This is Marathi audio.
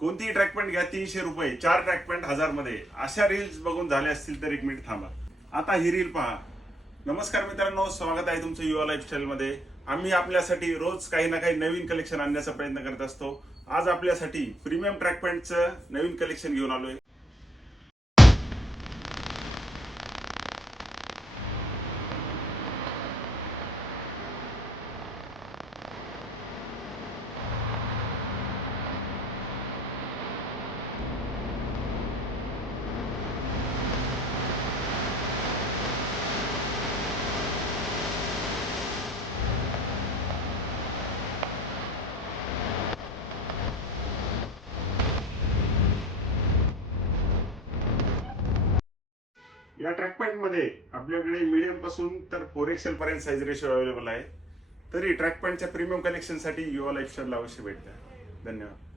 कोणतीही ट्रॅक पॅन्ट घ्या 300 रुपये, 4 ट्रॅक पॅन्ट 1000 मध्ये. अशा रील्स बघून झाले असतील तर 1 मिनिट थांबा. आता ही रील पहा. नमस्कार मित्रांनो, स्वागत आहे तुमचं युवा लाईफस्टाईल मध्ये. आम्ही आपल्यासाठी रोज काही ना काही नवीन कलेक्शन आणण्याचा प्रयत्न करत असतो. आज आपल्यासाठी प्रीमियम ट्रॅक पॅन्टचं नवीन कलेक्शन घेऊन आलोय. या ट्रॅक पॅन्ट मध्ये आपल्याकडे मीडियम पासून तर 4XL पर्यंत साईज रेशो अवेलेबल आहे. तरी ट्रॅक पॅन्टच्या प्रीमियम कलेक्शन साठी युवा लाईफस्टाईल अवश्य भेट द्या. धन्यवाद.